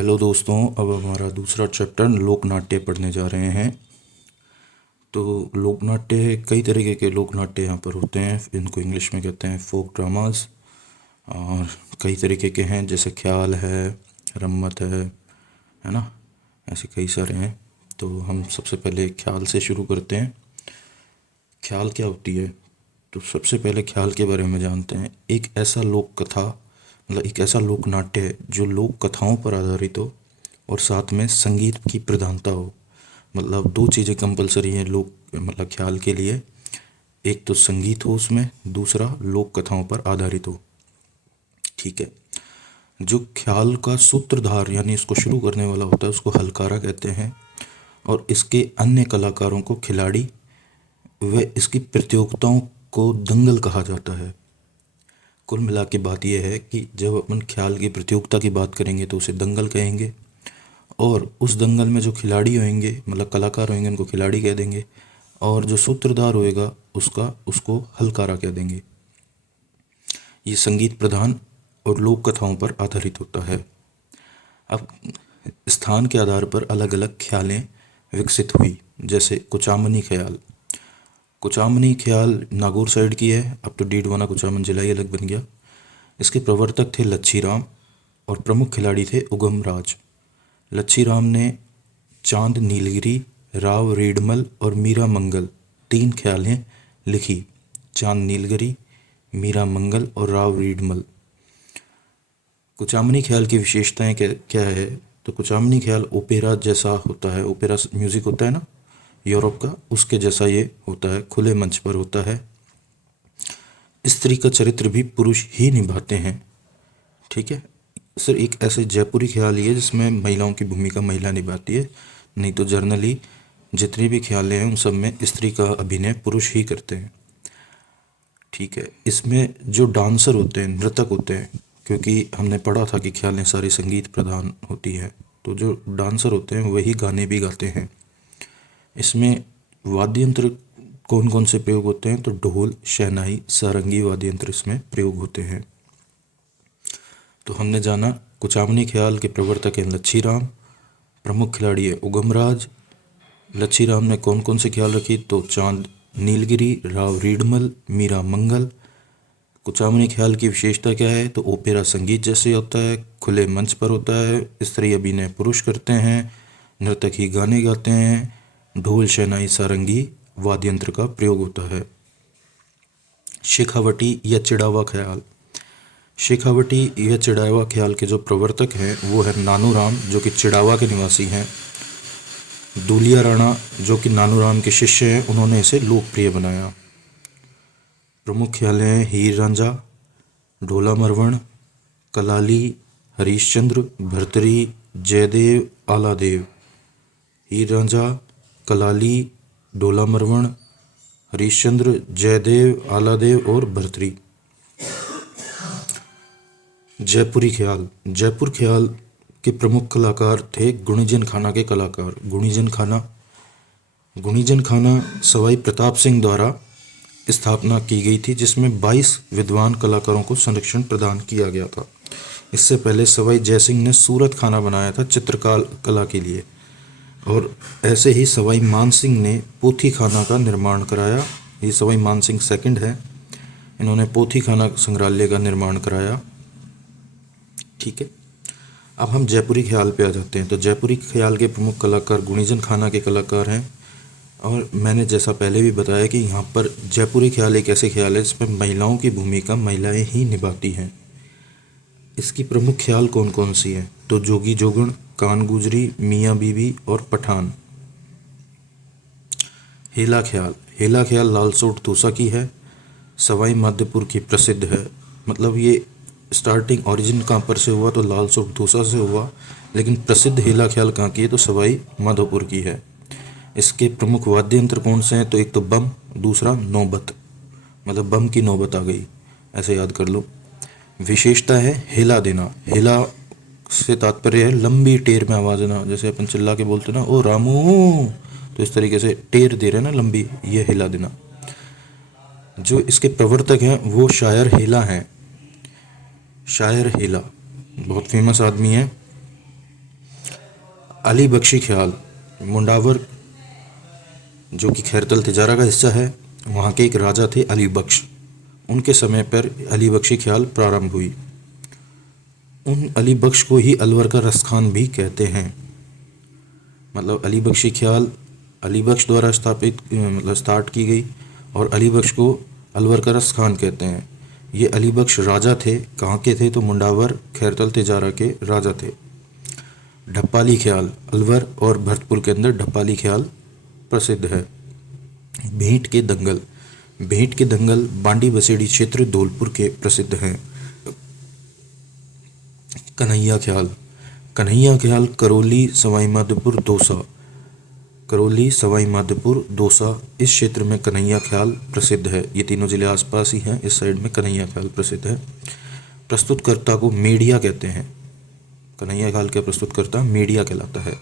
Hello दोस्तों, अब हमारा दूसरा चैप्टर लोक नाट्य पढ़ने जा रहे हैं। तो लोक नाट्य, कई तरीके के लोक नाट्य यहाँ पर होते हैं। इनको इंग्लिश में कहते हैं फोक ड्रामास। और कई तरीके के हैं, जैसे ख्याल है, रम्मत है ना। ऐसे कई सारे हैं। तो हम सबसे पहले ख्याल से शुरू करते हैं। ख्याल क्या होती है? तो सबसे पहले ख्याल के बारे में जानते हैं। एक ऐसा लोक कथा, मतलब एक ऐसा लोक नाट्य है जो लोक कथाओं पर आधारित हो और साथ में संगीत की प्रधानता हो। मतलब दो चीज़ें कंपलसरी हैं लोक, मतलब ख्याल के लिए। एक तो संगीत हो उसमें, दूसरा लोक कथाओं पर आधारित हो। ठीक है। जो ख्याल का सूत्रधार यानी इसको शुरू करने वाला होता है उसको हलकारा कहते हैं। और इसके अन्य कलाकारों को खिलाड़ी व इसकी प्रतियोगिताओं को दंगल कहा जाता है। कुल मिला के बात यह है कि जब अपन ख्याल की प्रतियोगिता की बात करेंगे तो उसे दंगल कहेंगे, और उस दंगल में जो खिलाड़ी होंगे, मतलब कलाकार होंगे, उनको खिलाड़ी कह देंगे। और जो सूत्रधार होएगा उसको हलकारा कह देंगे। ये संगीत प्रधान और लोक कथाओं पर आधारित होता है। अब स्थान के आधार पर अलग अलग ख्यालें विकसित हुई, जैसे कुचामनी ख्याल। कुचामनी ख्याल नागौर साइड की है। अब तो डीडवाना कुचामन जिला ही अलग बन गया। इसके प्रवर्तक थे लच्छी राम और प्रमुख खिलाड़ी थे उगम राज। लच्छी राम ने चांद नीलगिरी, राव रीडमल और मीरा मंगल तीन ख्यालें लिखी। चांद नीलगिरी, मीरा मंगल और राव रीडमल। कुचामनी ख्याल की विशेषताएं क्या है? तो कुचामनी ख्याल ओपेरा जैसा होता है। ओपेरा म्यूजिक होता है ना यूरोप का, उसके जैसा ये होता है। खुले मंच पर होता है। स्त्री का चरित्र भी पुरुष ही निभाते हैं। ठीक है। सर एक ऐसे जयपुरी ख्याल ही है जिसमें महिलाओं की भूमिका महिला निभाती है, नहीं तो जर्नली जितने भी ख्याल हैं उन सब में स्त्री का अभिनय पुरुष ही करते हैं। ठीक है। इसमें जो डांसर होते हैं, नृतक होते हैं, क्योंकि हमने पढ़ा था कि ख्यालें सारी संगीत प्रधान होती है, तो जो डांसर होते हैं वही गाने भी गाते हैं। इसमें वाद्य यंत्र कौन कौन से प्रयोग होते हैं? तो ढोल, शहनाई, सारंगी वाद्य यंत्र इसमें प्रयोग होते हैं। तो हमने जाना कुचामनी ख्याल के प्रवर्तक हैं लच्छी राम, प्रमुख खिलाड़ी है उगमराज। लच्छी राम ने कौन कौन से ख्याल रखी? तो चांद नीलगिरी, राव रीडमल, मीरा मंगल। कुचामनी ख्याल की विशेषता क्या है? तो ओपेरा संगीत जैसे होता है, खुले मंच पर होता है, स्त्री अभिनय पुरुष करते हैं, नर्तक ही गाने गाते हैं, ढोल, शहनाई, सारंगी वाद्य यंत्र का प्रयोग होता है। शेखावटी या चिड़ावा ख्याल। शेखावटी या चिड़ावा ख्याल के जो प्रवर्तक हैं वो है नानूराम, जो कि चिड़ावा के निवासी हैं। दूलिया राणा, जो कि नानूराम के शिष्य हैं, उन्होंने इसे लोकप्रिय बनाया। प्रमुख ख्याल हैं हीर रांझा, ढोला मरवण, कलाली, हरीशचंद्र, भर्तरी, जयदेव, आलादेव। हीर रांझा, कलाली, ढोला मरवण, हरीशचंद्र, जयदेव, आलादेव और भर्तरी। जयपुरी ख्याल। जयपुर ख्याल के प्रमुख कलाकार थे गुणीजन खाना के कलाकार। गुणीजन खाना सवाई प्रताप सिंह द्वारा स्थापना की गई थी, जिसमें 22 विद्वान कलाकारों को संरक्षण प्रदान किया गया था। इससे पहले सवाई जयसिंह ने सूरत खाना बनाया था चित्रकार कला के लिए, और ऐसे ही सवाई मानसिंह ने पोथी खाना का निर्माण कराया। ये सवाई मानसिंह सेकंड है, इन्होंने पोथी खाना संग्रहालय का निर्माण कराया। ठीक है। अब हम जयपुरी ख्याल पे आ जाते हैं। तो जयपुरी ख्याल के प्रमुख कलाकार गुणीजन खाना के कलाकार हैं। और मैंने जैसा पहले भी बताया कि यहाँ पर जयपुरी ख्याल एक ऐसे ख्याल है जिसमें महिलाओं की भूमिका महिलाएं ही निभाती हैं। इसकी प्रमुख ख्याल कौन कौन सी हैं? तो जोगी जोगण, कान गुजरी, मियाँ बीबी और पठान। हेला ख्याल। हेला ख्याल लालसोट तूसा की है, सवाई माधोपुर की प्रसिद्ध है। मतलब ये स्टार्टिंग ओरिजिन कहाँ पर से हुआ? तो लालसोट तूसा से हुआ, लेकिन प्रसिद्ध हेला ख्याल कहाँ की है? तो सवाई माधोपुर की है। इसके प्रमुख वाद्य यंत्र कौन से हैं? तो एक तो बम, दूसरा नौबत, मतलब बम की नौबत आ गई, ऐसे याद कर लो। विशेषता है हेला देना। हेला से तात्पर्य है लंबी टेर में आवाज देना, जैसे अपन चिल्ला के बोलते ना ओ रामू, तो इस तरीके से टेर दे रहे ना लंबी, ये हेला देना। जो इसके प्रवर्तक हैं वो शायर हेला हैं। शायर हेला बहुत फेमस आदमी है। अली बख्शी ख्याल, मुंडावर जो कि खैरतल तिजारा का हिस्सा है, वहाँ के एक राजा थे अली बख्श। उनके समय पर अली बख्शी ख्याल प्रारंभ हुई। उन अली बख्श को ही अलवर का रसखान भी कहते हैं। मतलब अली बख्शी ख्याल अली बख्श द्वारा मतलब स्टार्ट की गई, और अली बख्श को अलवर का रसखान कहते हैं। ये अली बख्श राजा थे, कहाँ के थे? तो मुंडावर खैरतल तिजारा के राजा थे। ढप्पाली ख्याल, अलवर और भरतपुर के अंदर ढप्पाली ख्याल प्रसिद्ध है। भेंट के दंगल, भेंट के दंगल बांडी बसेड़ी क्षेत्र धौलपुर के प्रसिद्ध हैं। कन्हैया ख्याल, कन्हैया ख्याल करौली सवाई माधोपुर दौसा, करौली सवाई माधोपुर दौसा इस क्षेत्र में कन्हैया ख्याल प्रसिद्ध है। ये तीनों जिले आसपास ही हैं, इस साइड में कन्हैया ख्याल प्रसिद्ध है। प्रस्तुतकर्ता को मेड़िया कहते हैं। कन्हैया ख्याल का प्रस्तुतकर्ता मेड़िया कहलाता है।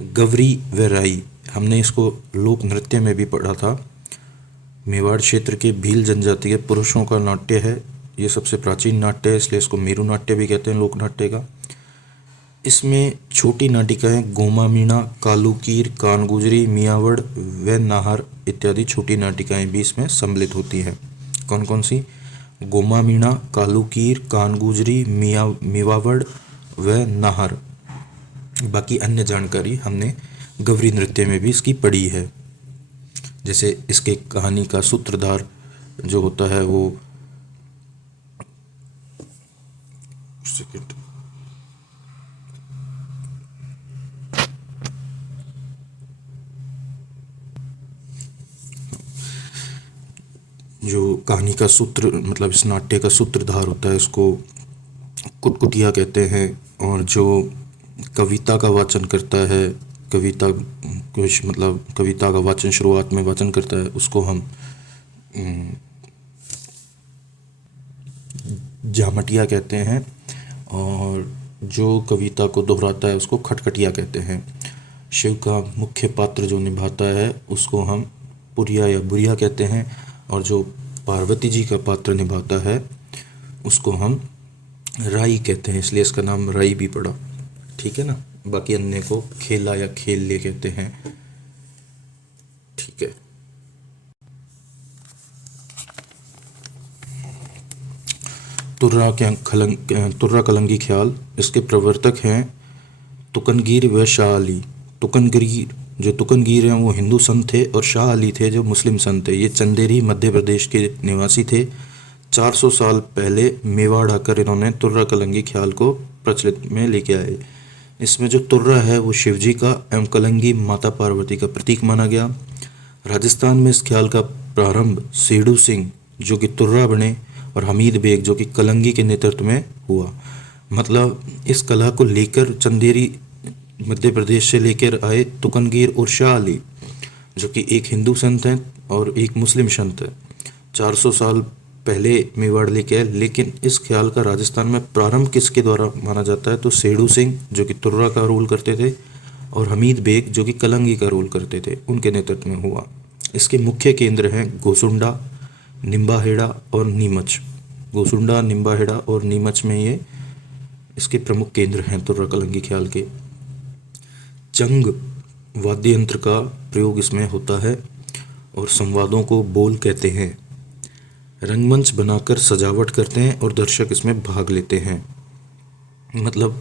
गवरी व राई, हमने इसको लोक नृत्य में भी पढ़ा था। मेवाड़ क्षेत्र के भील जनजाति के पुरुषों का नाट्य है। ये सबसे प्राचीन नाट्य है, इसलिए इसको मेरू नाट्य भी कहते हैं, लोक नाट्य का। इसमें छोटी नाटिकाएं गोमा मीणा, कालूकीर, कानगुजरी, मियावड़ व नाहर इत्यादि छोटी नाटिकाएं भी इसमें सम्मिलित होती हैं। कौन कौन सी? गोमा मीणा, कालूकीर, कानगुजरी, मियावड़ व नाहर। बाकी अन्य जानकारी हमने गवरी नृत्य में भी इसकी पढ़ी है। जैसे इसके कहानी का सूत्रधार जो होता है वो जो कहानी का सूत्र मतलब इस नाट्य का सूत्रधार होता है इसको कुटकुटिया कहते हैं। और जो कविता का वाचन करता है, कविता कुछ मतलब कविता का वाचन शुरुआत में वाचन करता है, उसको हम जामटिया कहते हैं। और जो कविता को दोहराता है उसको खटखटिया कहते हैं। शिव का मुख्य पात्र जो निभाता है उसको हम पुरिया या बुरिया कहते हैं। और जो पार्वती जी का पात्र निभाता है उसको हम राई कहते हैं, इसलिए इसका नाम राई भी पड़ा। ठीक है ना। बाकी अन्य को खेला या खेल कहते हैं। ठीक है। तुर्रा कलंगी ख्याल, इसके प्रवर्तक हैं तुकनगीर व शाह अली। जो तुकनगीर हैं वो हिंदू संत थे और शाह अली थे जो मुस्लिम संत थे। ये चंदेरी मध्य प्रदेश के निवासी थे। 400 साल पहले मेवाड़ आकर इन्होंने तुर्रा कलंगी ख्याल को प्रचलित में लेके आए। इसमें जो तुर्रा है वो शिवजी का एवं कलंगी माता पार्वती का प्रतीक माना गया। राजस्थान में इस ख्याल का प्रारंभ सेडू सिंह जो कि तुर्रा बने और हमीद बेग जो कि कलंगी के नेतृत्व में हुआ। मतलब इस कला को लेकर चंदेरी मध्य प्रदेश से लेकर आए तुकनगीर और शाह अली जो कि एक हिंदू संत हैं और एक मुस्लिम संत है। 400 साल पहले मेवाड़ लेके आए। लेकिन इस ख्याल का राजस्थान में प्रारंभ किसके द्वारा माना जाता है? तो सेडू सिंह जो कि तुर्रा का रोल करते थे और हमीद बेग जो कि कलंगी का रोल करते थे, उनके नेतृत्व में हुआ। इसके मुख्य केंद्र हैं गोसुंडा, निम्बाहेड़ा और नीमच। गोसुंडा, निम्बाहेड़ा और नीमच में ये इसके प्रमुख केंद्र हैं तुर्रा कलंगी ख्याल के। चंग वाद्य यंत्र का प्रयोग इसमें होता है और संवादों को बोल कहते हैं। रंगमंच बनाकर सजावट करते हैं और दर्शक इसमें भाग लेते हैं। मतलब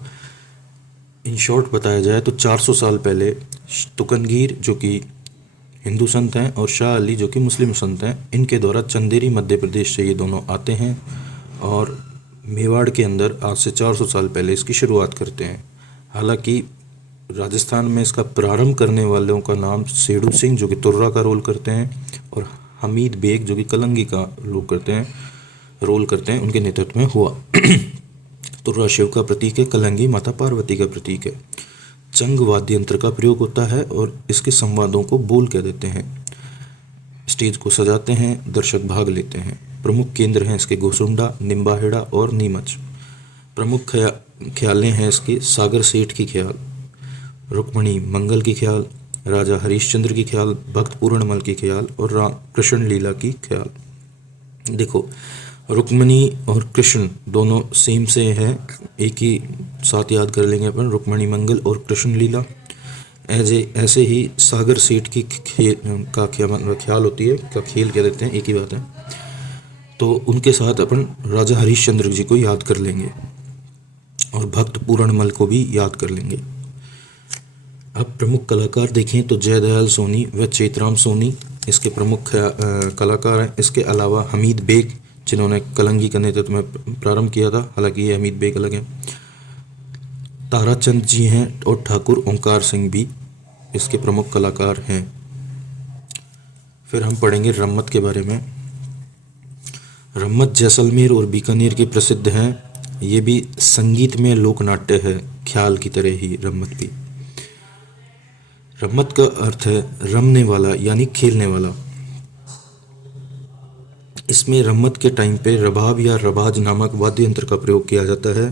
इन शॉर्ट बताया जाए तो 400 साल पहले तुकनगीर जो कि हिंदू संत हैं और शाह अली जो कि मुस्लिम संत हैं, इनके द्वारा चंदेरी मध्य प्रदेश से ये दोनों आते हैं और मेवाड़ के अंदर आज से 400 साल पहले इसकी शुरुआत करते हैं। हालांकि राजस्थान में इसका प्रारंभ करने वालों का नाम सेडू सिंह जो कि तुर्रा का रोल करते हैं और हमीद बेग जो कि कलंगी का रोल करते हैं, उनके नेतृत्व में हुआ। तुर्रा शिव का प्रतीक है, कलंगी माता पार्वती का प्रतीक है। चंग वाद्य यंत्र का प्रयोग होता है और इसके संवादों को बोल कह देते हैं। स्टेज को सजाते हैं, दर्शक भाग लेते हैं। प्रमुख केंद्र हैं इसके गोसुंडा, निम्बाहेड़ा और नीमच। प्रमुख ख्यालें हैं इसके सागर सेठ की ख्याल, रुक्मणी मंगल की ख्याल, राजा हरिश्चंद्र की ख्याल, भक्त पूर्णमल की ख्याल और राम कृष्ण लीला की ख्याल। देखो रुक्मणी और कृष्ण दोनों सेम से हैं, एक ही साथ याद कर लेंगे अपन रुक्मणी मंगल और कृष्ण लीला। ऐसे ही सागर सेठ की ख्याल होती है का खेल कह देते हैं, एक ही बात है। तो उनके साथ अपन राजा हरिश्चंद्र जी को याद कर लेंगे और भक्त पूरणमल को भी याद कर लेंगे। अब प्रमुख कलाकार देखें तो जयदयाल सोनी व चेतराम सोनी इसके प्रमुख कलाकार हैं। इसके अलावा हमीद बेग, जिन्होंने कलंगी का नेतृत्व में प्रारंभ किया था, हालांकि ये हमीद बेग अलग हैं। ताराचंद जी हैं और ठाकुर ओंकार सिंह भी इसके प्रमुख कलाकार हैं। फिर हम पढ़ेंगे रम्मत के बारे में। रम्मत जैसलमेर और बीकानेर के प्रसिद्ध हैं। ये भी संगीत में लोक नाट्य है, ख्याल की तरह ही रम्मत भी। रम्मत का अर्थ है रमने वाला यानी खेलने वाला। इसमें रम्मत के टाइम पे रबाब या रबाज नामक वाद्य यंत्र का प्रयोग किया जाता है।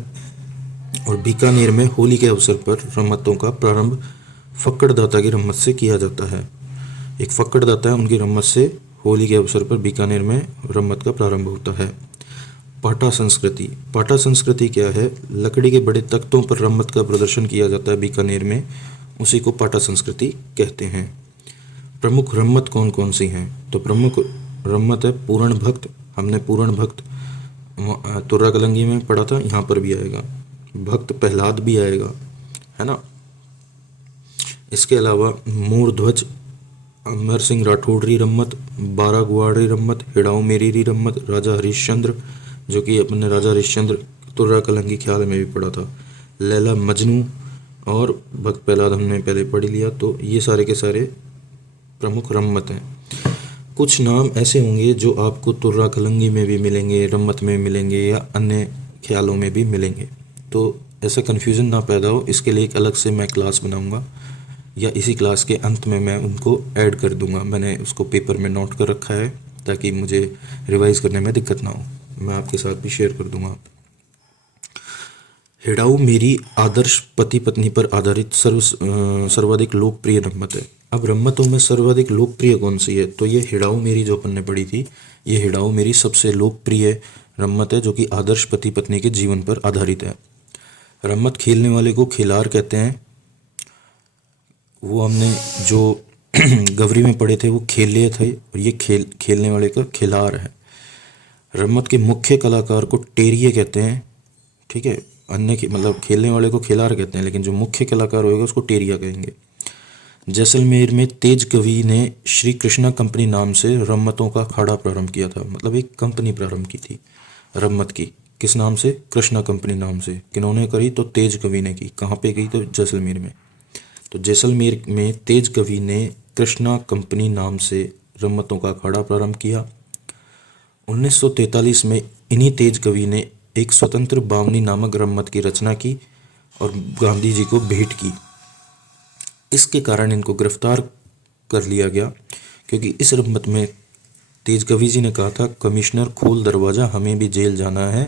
और बीकानेर में होली के अवसर पर रम्मतों का प्रारंभ फक्कड़ दाता की रम्मत से किया जाता है। एक फक्कड़ दाता है, उनकी रम्मत से होली के अवसर पर बीकानेर में रम्मत का प्रारंभ होता है। पाटा संस्कृति। पाटा संस्कृति क्या है? लकड़ी के बड़े तख्तों पर रम्मत का प्रदर्शन किया जाता है बीकानेर में, उसी को पाटा संस्कृति कहते हैं। प्रमुख रम्मत कौन कौन सी हैं? तो प्रमुख रम्मत है पूर्ण भक्त। हमने पूर्ण भक्त तुर्रा कलंगी में पढ़ा था, यहाँ पर भी आएगा। भक्त प्रहलाद भी आएगा, है ना। इसके अलावा मोर ध्वज अमर सिंह राठौड़री रम्मत, बारह गुआड़ी रम्मत, हिड़ाऊ मेरीरी रम्मत, राजा हरिश्चंद्र, जो कि अपने राजा हरिश्चंद्र तुर्रा कलंगी ख्याल में भी पढ़ा था, लैला मजनू और भक्त प्रहलाद हमने पहले पढ़ लिया। तो ये सारे के सारे प्रमुख रम्मत हैं। कुछ नाम ऐसे होंगे जो आपको तुर्रा कलंगी में भी मिलेंगे, रम्मत में मिलेंगे या अन्य ख्यालों में भी मिलेंगे। तो ऐसा कन्फ्यूज़न ना पैदा हो, इसके लिए एक अलग से मैं क्लास बनाऊंगा या इसी क्लास के अंत में मैं उनको ऐड कर दूंगा। मैंने उसको पेपर में नोट कर रखा है ताकि मुझे रिवाइज़ करने में दिक्कत ना हो, मैं आपके साथ भी शेयर कर दूंगा। हिड़ाऊ मेरी आदर्श पति पत्नी पर आधारित सर्वाधिक लोकप्रिय रम्मत है। अब रम्मतों में सर्वाधिक लोकप्रिय कौन सी है? तो ये हिड़ाऊ मेरी जो अपन ने पढ़ी थी, ये हिड़ाऊ मेरी सबसे लोकप्रिय रम्मत है, जो कि आदर्श पति पत्नी के जीवन पर आधारित है। रम्मत खेलने वाले को खिलार कहते हैं। वो हमने जो गवरी में पढ़े थे वो खेले थे, और ये खेलने वाले का खिलार है। रम्मत के मुख्य कलाकार को टेरिये कहते हैं, ठीक है। अन्य के मतलब खेलने वाले को खिलार कहते हैं, लेकिन जो मुख्य कलाकार होगा उसको टेरिया कहेंगे। जैसलमेर में तेज कवि ने श्री कृष्णा कंपनी नाम से रम्मतों का अखाड़ा प्रारंभ किया था। मतलब एक कंपनी प्रारंभ की थी रम्मत की, किस नाम से? कृष्णा कंपनी नाम से। किन्होंने करी? तो तेज कवि ने की। कहाँ पे गई? तो जैसलमेर में। तो जैसलमेर में तेज कवि ने कृष्णा कंपनी नाम से रम्मतों का अखाड़ा प्रारंभ किया। 1943 में इन्हीं तेज कवि ने एक स्वतंत्र बावनी नामक रम्मत की रचना की और गांधी जी को भेंट की। इसके कारण इनको गिरफ्तार कर लिया गया, क्योंकि इस रम्मत में तेज कवि जी ने कहा था, कमिश्नर खोल दरवाज़ा, हमें भी जेल जाना है,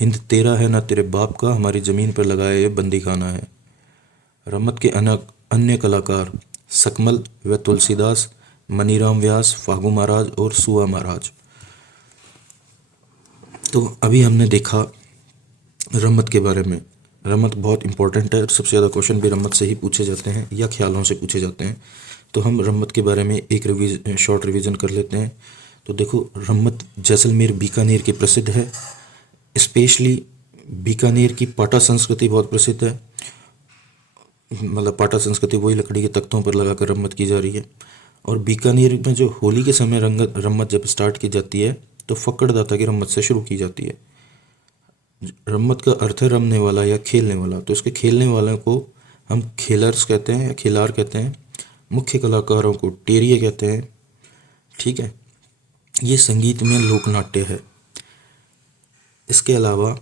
हिंद तेरा है ना तेरे बाप का, हमारी ज़मीन पर लगाया ये बंदी खाना है। रम्मत के अन्य कलाकार सकमल व तुलसीदास, मनीराम व्यास, फागू महाराज और सुआ महाराज। तो अभी हमने देखा रम्मत के बारे में। रम्मत बहुत इंपॉर्टेंट है और सबसे ज़्यादा क्वेश्चन भी रम्मत से ही पूछे जाते हैं या ख्यालों से पूछे जाते हैं। तो हम रम्मत के बारे में एक शॉर्ट रिवीजन कर लेते हैं। तो देखो, रम्मत जैसलमेर बीकानेर की प्रसिद्ध है। स्पेशली बीकानेर की पाटा संस्कृति बहुत प्रसिद्ध है। मतलब पाटा संस्कृति वही लकड़ी के तख्तों पर लगाकर रम्मत की जा रही है। और बीकानेर में जो होली के समय रम्मत जब स्टार्ट की जाती है तो फक्कड़ दाता की रम्मत से शुरू की जाती है। रम्मत का अर्थ है रमने वाला या खेलने वाला। तो इसके खेलने वालों को हम खेलर्स कहते हैं या खिलार कहते हैं। मुख्य कलाकारों को टेरिये कहते हैं, ठीक है। ये संगीत में लोकनाट्य है। इसके अलावा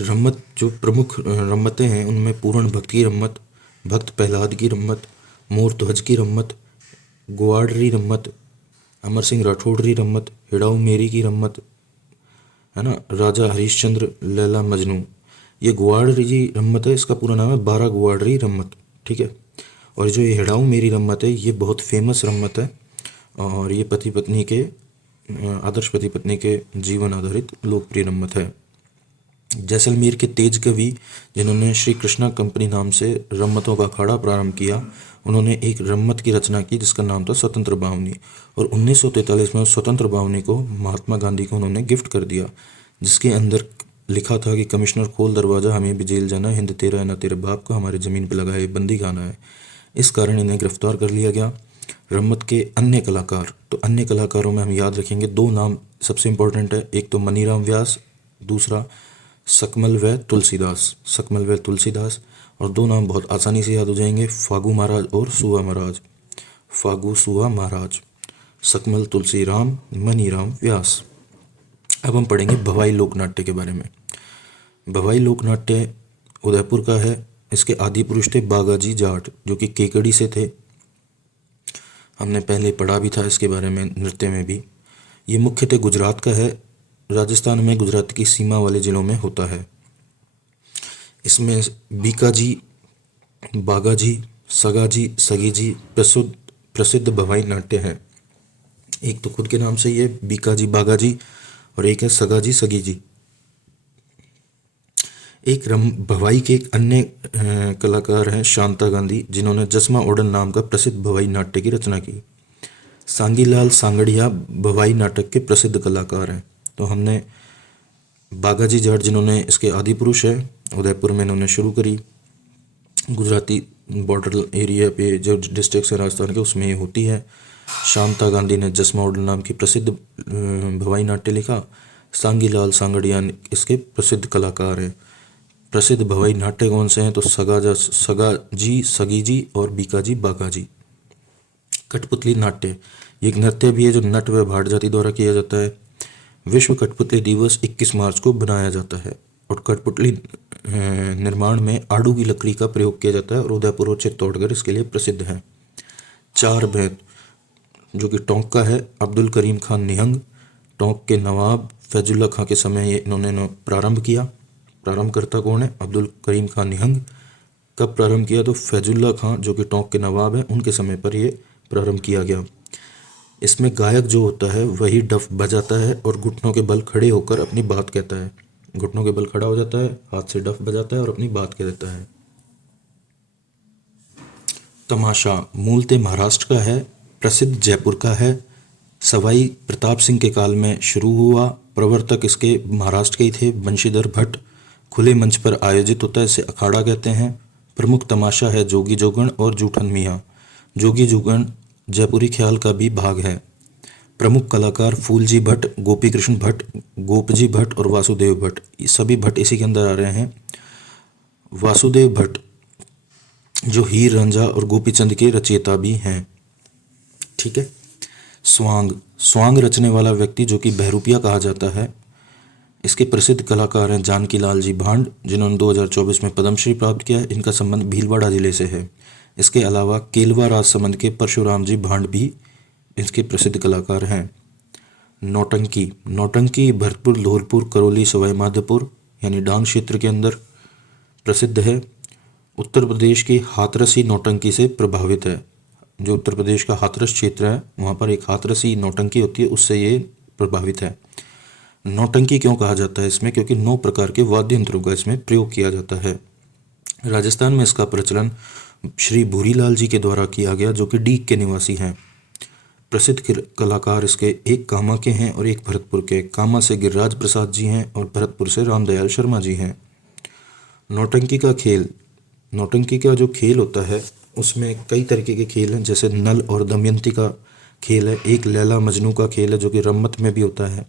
रम्मत जो प्रमुख रम्मतें हैं उनमें पूर्ण भक्त की रम्मत, भक्त प्रहलाद की रम्मत, मोर ध्वज की रम्मत, गुआड़री रम्मत, अमर सिंह राठौड़री रम्मत, हिड़ाऊ मेरी की रम्मत, है ना, राजा हरिश्चंद्र, लैला मजनू। ये गुआड़री रम्मत है, इसका पूरा नाम है बारह गुआड़री रम्मत, ठीक है। और जो ये हिड़ाऊ मेरी रम्मत है ये बहुत फेमस रम्मत है और ये पति पत्नी के आदर्श पति पत्नी के जीवन आधारित लोकप्रिय रम्मत है। जैसलमेर के तेज कवि जिन्होंने श्री कृष्णा कंपनी नाम से रम्मतों का अखाड़ा प्रारंभ किया, उन्होंने एक रम्मत की रचना की जिसका नाम था स्वतंत्र बावनी, और 1943 में उस स्वतंत्र बावनी को महात्मा गांधी को उन्होंने गिफ्ट कर दिया, जिसके अंदर लिखा था कि कमिश्नर खोल दरवाज़ा, हमें भी जेल जाना है, हिंद तेरा है ना तेरे बाप का, हमारे ज़मीन पे लगा है बंदी खाना है। इस कारण इन्हें गिरफ्तार कर लिया गया। रम्मत के अन्य कलाकार, तो अन्य कलाकारों में हम याद रखेंगे दो नाम सबसे इम्पोर्टेंट है, एक तो मनीराम व्यास, दूसरा सकमल व तुलसीदास। सकमल व तुलसीदास, और दो नाम बहुत आसानी से याद हो जाएंगे, फागू महाराज और सुहा महाराज। फागू सुहा महाराज, सकमल तुलसी राम, मनीराम व्यास। अब हम पढ़ेंगे भवाई लोक नाट्य के बारे में। भवाई लोक नाट्य उदयपुर का है। इसके आदि पुरुष थे बागाजी जाट, जो कि केकड़ी से थे। हमने पहले पढ़ा भी था इसके बारे में नृत्य में भी। ये मुख्यतः गुजरात का है। राजस्थान में गुजरात की सीमा वाले जिलों में होता है। इसमें बीकाजी, बागाजी, सगाजी, सगीजी प्रसिद्ध भवाई नाट्य हैं। एक तो खुद के नाम से ही है बीकाजी बागाजी, और एक है सगाजी सगीजी। एक भवाई के एक अन्य कलाकार हैं शांता गांधी, जिन्होंने जसमा ओडन नाम का प्रसिद्ध भवाई नाट्य की रचना की। सांगीलाल सांगड़िया भवाई नाटक के प्रसिद्ध कलाकार हैं। तो हमने बागाजी जाट, जिन्होंने इसके आदि पुरुष है, उदयपुर में इन्होंने शुरू करी। गुजराती बॉर्डर एरिया पे जो डिस्ट्रिक्ट है राजस्थान के, उसमें ये होती है। शांता गांधी ने जसमा ओडन नाम की प्रसिद्ध भवाई नाट्य लिखा। सांगीलाल सांगड़िया इसके प्रसिद्ध कलाकार हैं। प्रसिद्ध भवाई नाट्य कौन से हैं? तो सगाजी सगीजी और बीकाजी बागाजी। कठपुतली नाट्य, ये एक नृत्य भी है जो नट व भाट जाति द्वारा किया जाता है। विश्व कठपुतली दिवस 21 मार्च को बनाया जाता है, और कठपुतली निर्माण में आड़ू की लकड़ी का प्रयोग किया जाता है, और उदयपुर और चित्तौड़गढ़ इसके लिए प्रसिद्ध है। चार भेद, जो कि टोंक का है, अब्दुल करीम खान निहंग। टोंक के नवाब फैजुल्ला खां के समय ये इन्होंने प्रारंभ किया। प्रारंभकर्ता कौन है? अब्दुल करीम खान निहंग। कब प्रारंभ किया? तो फैजुल्ला खां जो कि टोंक के नवाब हैं, उनके समय पर ये प्रारंभ किया गया। इसमें गायक जो होता है वही डफ बजाता है और घुटनों के बल खड़े होकर अपनी बात कहता है। घुटनों के बल खड़ा हो जाता है, हाथ से डफ बजाता है और अपनी बात कह देता है। तमाशा मूलतः महाराष्ट्र का है, प्रसिद्ध जयपुर का है। सवाई प्रताप सिंह के काल में शुरू हुआ। प्रवर्तक इसके महाराष्ट्र के ही थे, बंशीधर भट्ट। खुले मंच पर आयोजित होता है, इसे अखाड़ा कहते हैं। प्रमुख तमाशा है जोगी जोगण और जूठन मियाँ। जोगी जोगण जयपुरी ख्याल का भी भाग है। प्रमुख कलाकार फूलजी भट्ट, गोपी कृष्ण भट्ट, गोपजी भट्ट और वासुदेव भट्ट। ये सभी भट्ट इसी के अंदर आ रहे हैं। वासुदेव भट्ट जो हीर रांझा और गोपीचंद के रचयिता भी हैं। ठीक है। स्वांग रचने वाला व्यक्ति जो कि बहरूपिया कहा जाता है। इसके प्रसिद्ध कलाकार हैं जानकी लाल जी भांड, जिन्होंने 2024 में पद्मश्री प्राप्त किया है। इनका संबंध भीलवाड़ा जिले से है। इसके अलावा केलवा राजसमंद के परशुराम जी भांड भी इसके प्रसिद्ध कलाकार हैं। नौटंकी भरतपुर, धौलपुर, करौली, सवाई माधोपुर यानी डांग क्षेत्र के अंदर प्रसिद्ध है। उत्तर प्रदेश की हाथरसी नौटंकी से प्रभावित है। जो उत्तर प्रदेश का हाथरस क्षेत्र है, वहाँ पर एक हाथरसी नौटंकी होती है, उससे ये प्रभावित है। नौटंकी क्यों कहा जाता है इसमें? क्योंकि 9 प्रकार के वाद्य यंत्रों का इसमें प्रयोग किया जाता है। राजस्थान में इसका प्रचलन श्री भूरीलाल जी के द्वारा किया गया, जो कि डीग के निवासी हैं। प्रसिद्ध कलाकार इसके एक कामा के हैं और एक भरतपुर के। कामा से गिरिराज प्रसाद जी हैं और भरतपुर से रामदयाल शर्मा जी हैं। नौटंकी का जो खेल होता है उसमें कई तरीके के खेल हैं, जैसे नल और दमयंती का खेल है। एक लैला मजनू का खेल है जो कि रम्मत में भी होता है।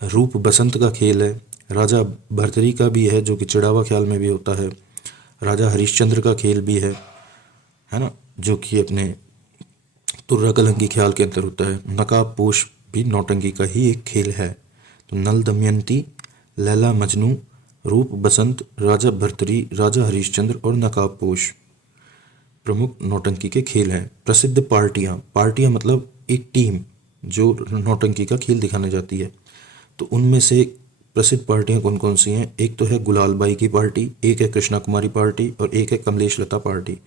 रूप बसंत का खेल है। राजा भरतरी का भी है जो कि चिड़ावा ख्याल में भी होता है। राजा हरिश्चंद्र का खेल भी है ना, जो कि अपने तुर्रा कलंकी ख्याल के अंदर होता है। नकाब पोश भी नौटंकी का ही एक खेल है। तो नल दमयंती, लैला मजनू, रूप बसंत, राजा भरतरी, राजा हरिश्चंद्र और नकाब पोश प्रमुख नौटंकी के खेल हैं। प्रसिद्ध पार्टियां मतलब एक टीम जो नौटंकी का खेल दिखाने जाती है। तो उनमें से प्रसिद्ध पार्टियां कौन कौन सी हैं? एक तो है गुलाल बाई की पार्टी, एक है कृष्णा कुमारी पार्टी और एक है कमलेश लता पार्टी।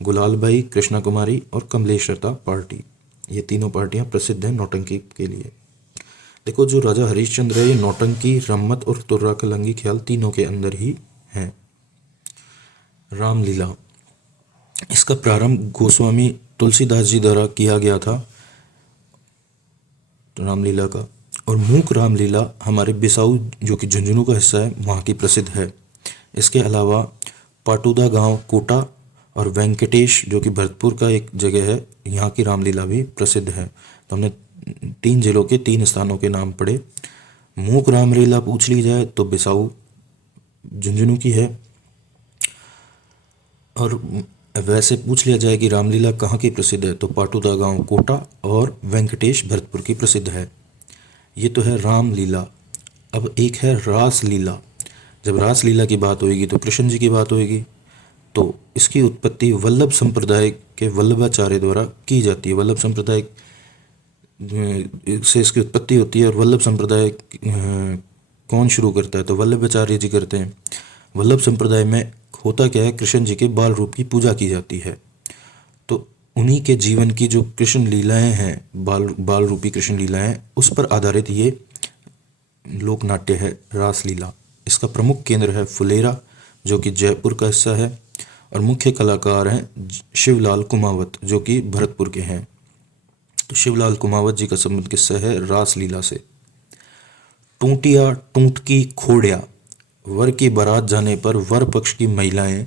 गुलाल बाई, कृष्णा कुमारी और कमलेश लता पार्टी, ये तीनों पार्टियां प्रसिद्ध हैं नौटंकी के लिए। देखो जो राजा हरिश्चंद्र है ये नौटंकी, रम्मत और तुर्रा कलंगी ख्याल तीनों के अंदर ही है। रामलीला, इसका प्रारंभ गोस्वामी तुलसीदास जी द्वारा किया गया था रामलीला का। और मूक रामलीला हमारे बिसाऊ जो कि झुंझुनू का हिस्सा है वहाँ की प्रसिद्ध है। इसके अलावा पाटुदा गांव कोटा और वेंकटेश जो कि भरतपुर का एक जगह है, यहाँ की रामलीला भी प्रसिद्ध है। तो हमने 3 जिलों के 3 स्थानों के नाम पढ़े। मूक रामलीला पूछ ली जाए तो बिसाऊ झुंझुनू की है, और वैसे पूछ लिया जाए कि रामलीला कहाँ की प्रसिद्ध है तो पाटुदा गांव कोटा और वेंकटेश भरतपुर की प्रसिद्ध है। ये तो है रामलीला। अब एक है रास लीला। जब रास लीला की बात होगी तो कृष्ण जी की बात होगी। तो इसकी उत्पत्ति वल्लभ संप्रदाय के वल्लभाचार्य द्वारा की जाती है। वल्लभ संप्रदाय से इसकी उत्पत्ति होती है। और वल्लभ संप्रदाय कौन शुरू करता है तो वल्लभाचार्य जी करते हैं। वल्लभ संप्रदाय में होता क्या है, कृष्ण जी के बाल रूप की पूजा की जाती है। तो उन्हीं के जीवन की जो कृष्ण लीलाएं हैं, बाल रूपी कृष्ण लीलाएं, उस पर आधारित ये लोक नाट्य है रास लीला। इसका प्रमुख केंद्र है फुलेरा जो कि जयपुर का हिस्सा है, और मुख्य कलाकार हैं शिवलाल कुमावत जो कि भरतपुर के हैं। तो शिवलाल कुमावत जी का संबंध किससे है, रास लीला से। टूंटिया टूंटकी खोड़िया, वर की बारात जाने पर वर पक्ष की महिलाएं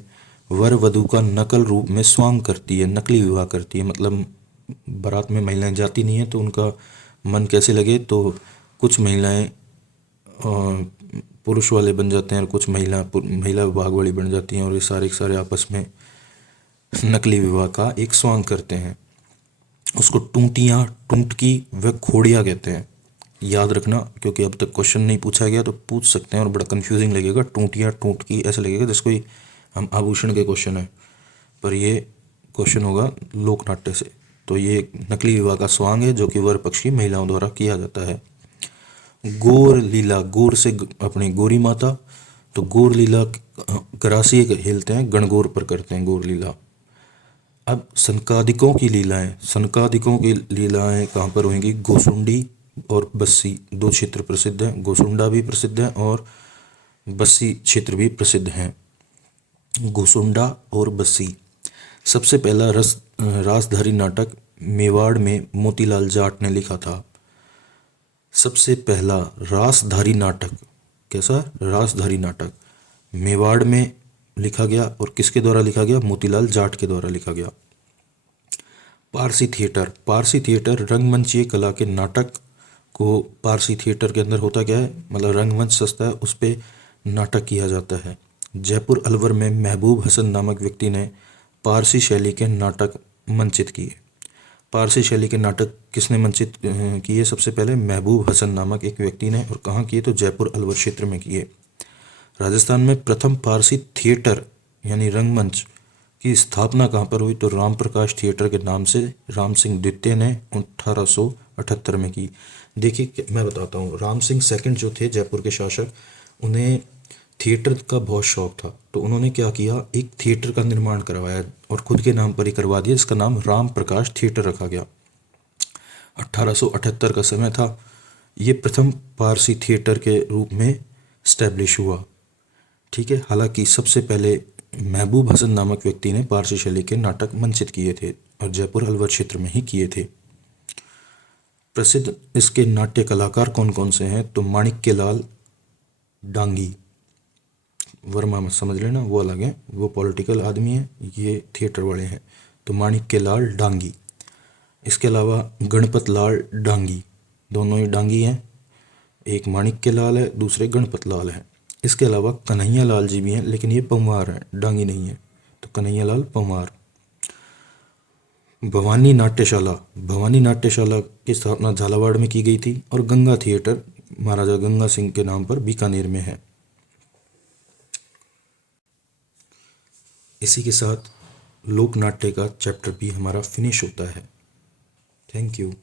वर वधु का नकल रूप में स्वांग करती है, नकली विवाह करती है। मतलब बारात में महिलाएं जाती नहीं है तो उनका मन कैसे लगे, तो कुछ महिलाएं पुरुष वाले बन जाते हैं और कुछ महिला विभाग वाली बन जाती हैं, और ये सारे के सारे आपस में नकली विवाह का एक स्वांग करते हैं। उसको टूंटियाँ, टूंटकी व खोड़िया कहते हैं। याद रखना, क्योंकि अब तक क्वेश्चन नहीं पूछा गया तो पूछ सकते हैं और बड़ा कंफ्यूजिंग लगेगा। टूंटियाँ टूंटकी ऐसा लगेगा जैसे कोई हम आभूषण के क्वेश्चन है, पर ये क्वेश्चन होगा लोक नाट्य से। तो ये नकली विवाह का स्वांग है जो कि वर पक्ष की महिलाओं द्वारा किया जाता है। गोर लीला, गोर से अपनी गोरी माता, तो गोर लीला गरासी हिलते हैं, गणगौर पर करते हैं गोर लीला। अब सनकादिकों की लीलाएं, सनकादिकों की लीलाएं कहाँ पर होंगी, गोसुंडी और बस्सी, 2 क्षेत्र प्रसिद्ध हैं। गोसुंडा भी प्रसिद्ध है और बस्सी क्षेत्र भी प्रसिद्ध हैं। गोसुंडा और बस्सी। सबसे पहला रासधारी नाटक मेवाड़ में मोतीलाल जाट ने लिखा था। सबसे पहला रासधारी नाटक, कैसा रासधारी नाटक, मेवाड़ में लिखा गया, और किसके द्वारा लिखा गया, मोतीलाल जाट के द्वारा लिखा गया। पारसी थिएटर, पारसी थिएटर रंगमंचीय कला के नाटक को, पारसी थिएटर के अंदर होता क्या है, मतलब रंगमंच सस्ता है, उस पर नाटक किया जाता है। जयपुर अलवर में महबूब हसन नामक व्यक्ति ने पारसी शैली के नाटक मंचित किए। पारसी शैली के नाटक किसने मंचित किए, सबसे पहले महबूब हसन नामक एक व्यक्ति ने, और कहाँ किए तो जयपुर अलवर क्षेत्र में किए। राजस्थान में प्रथम पारसी थिएटर यानी रंगमंच की स्थापना कहाँ पर हुई तो राम प्रकाश थिएटर के नाम से राम सिंह द्वितीय ने 1878 में की। देखिए मैं बताता हूँ, राम सिंह सेकंड जो थे जयपुर के शासक, उन्हें थिएटर का बहुत शौक था। तो उन्होंने क्या किया, एक थिएटर का निर्माण करवाया और खुद के नाम पर ही करवा दिया, इसका नाम राम प्रकाश थिएटर रखा गया। 1878 का समय था। ये प्रथम पारसी थिएटर के रूप में स्टैब्लिश हुआ। ठीक है, हालांकि सबसे पहले महबूब हसन नामक व्यक्ति ने पारसी शैली के नाटक मंचित किए थे और जयपुर अलवर क्षेत्र में ही किए थे। प्रसिद्ध इसके नाट्य कलाकार कौन कौन से हैं तो माणिक्य लाल डांगी, वर्मा मत समझ लेना, वो अलग हैं, वो पॉलिटिकल आदमी हैं, ये थिएटर वाले हैं। तो माणिक्य लाल डांगी। इसके अलावा गणपत लाल डांगी, दोनों ही डांगी हैं, एक माणिक्य लाल है, दूसरे गणपत लाल हैं। इसके अलावा कन्हैया लाल जी भी हैं, लेकिन ये पंवार हैं, डांगी नहीं है, तो कन्हैया लाल पंवार। भवानी नाट्यशाला, भवानी नाट्यशाला की स्थापना झालावाड़ में की गई थी, और गंगा थिएटर महाराजा गंगा सिंह के नाम पर बीकानेर में है। इसी के साथ लोक नाट्य का चैप्टर भी हमारा फिनिश होता है। Thank you.